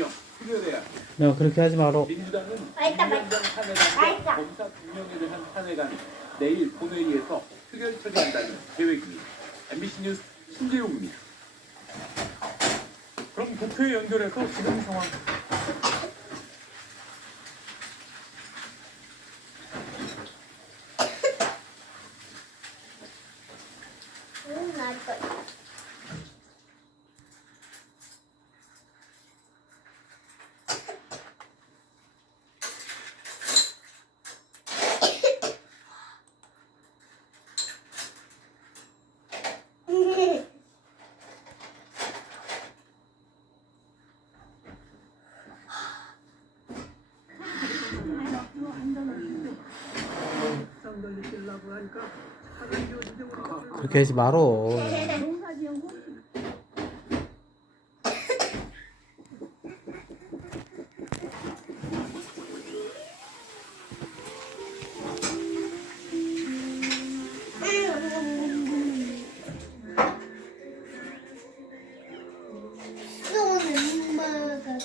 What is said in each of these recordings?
야. 야 그렇게 하지 마라. 민주당은 맛있다, 맛있다. 탄핵안과 검사 두 명에 대한 탄핵안 내일 본회의에서 표결 처리한다는 계획입니다. MBC 뉴스 신재용입니다. 그럼 국회 연결해서 지금 상황 그렇게 하지 마라. 쏜 엄마가.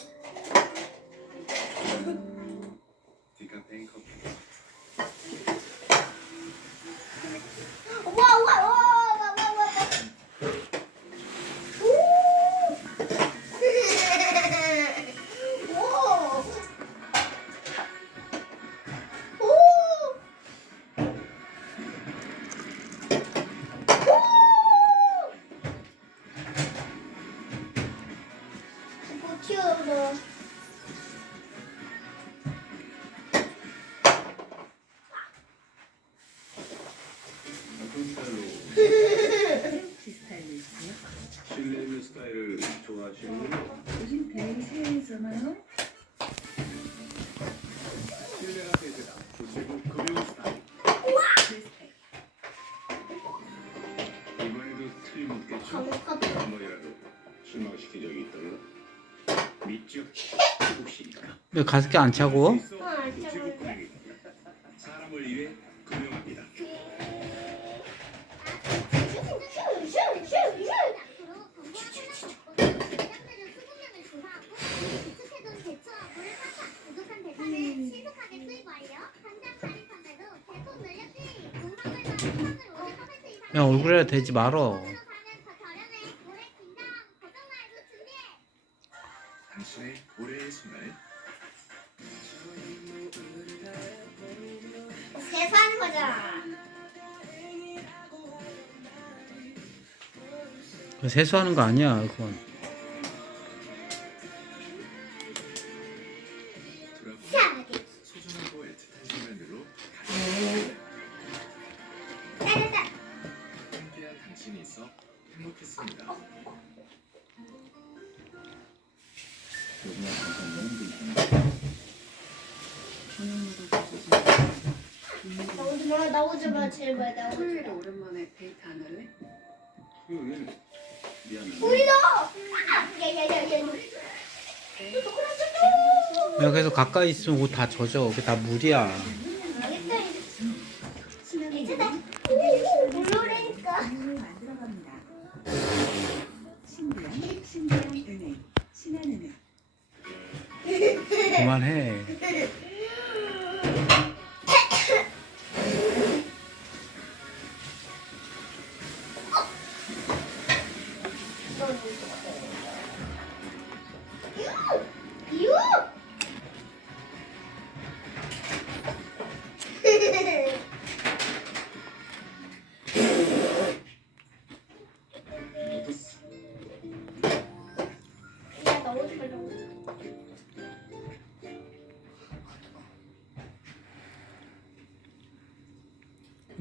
실내 있는 스타일을 좋아하시는군요. 요즘 대세에서는 실내가 대세다. 구체국 금융 스타일. 제 스타일. 이번에도 틀림없겠죠? 한 번이라도 실망시킨 적이 있다면 믿죠? 혹시니까. 왜 가습기 안 차고? 아, 안. 금융. 사람을 위해 금융합니다. 야 얼굴에 대지 마라. 당신의 올해의 생활. 세수하는 거잖아. 그 세수하는 거 아니야 그건. 있어 행복했습니다. 나오지 마, 나오지 마, 제발 나오지 토요일에 마. 오랜만에 데이트 안 할래? 토요일 미안해. 우리도. 아, 야야야야. 야 그래서 가까이 있으면 옷 다 젖어. 그게 다 물이야. 알겠다. 괜찮아. 노래, 물놀이니까. 이유를 만들어갑니다. 신비한 신비한 은행 신한은행 그만해.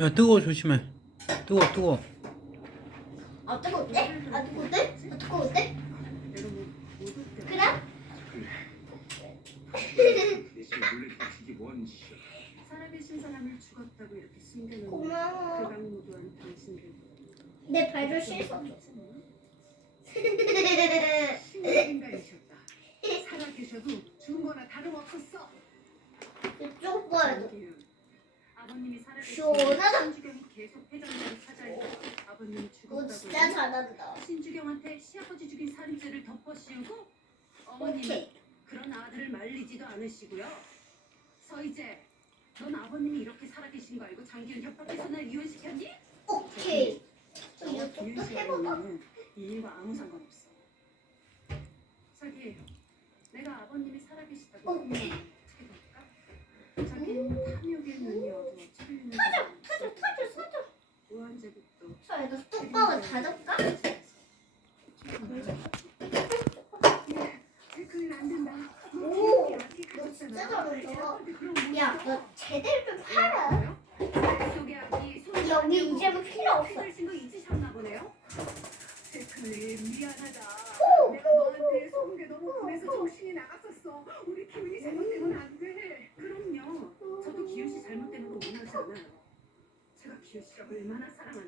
야 뜨거워 조심해. 뜨거 워 뜨거. 워 아, 뜨거운데? 아, 뜨거운데? 아, 뜨거운데? 그래? 살아계신 사람을 죽었다고 이렇게 숨겨놓는 고마워. 그강무도한 당신들 내 발도 씻어. 신인간이셨다 살아계셔도 죽은 거나 다름없었어 이쪽 봐야 돼. 살아계신 시원하다. 너 진짜 잘한다. 신주경한테 시아버지 죽인 살인죄를 덮어씌우고 어머님은 오케이. 그런 아들을 말리지도 않으시고요. 서희재, 넌 아버님이 이렇게 살아계신 거 알고 장기훈 협박해서 날 이혼시켰니? 오케이. 좀. 연애는 이 일과 아무 상관없어. 자기, 내가 아버님이 살아계시다고 오케이. 자기는 탐욕의 눈이 어두워 천리는 터져, 터져, 터져. 무한제국도 자, 이거 뚜껑을 닫을까? 체크는 안 된다. 오, 너. 진짜 잘한다. 야, 너 제대로 좀 팔아. 여기 이제는 필요 없어. 거 잊으셨나 보네요. 체크는 미안하다. 오. 내가 너한테 속은 게 너무 분해서 정신이 나갔었어. 우리 기훈이 잘못 Manasara.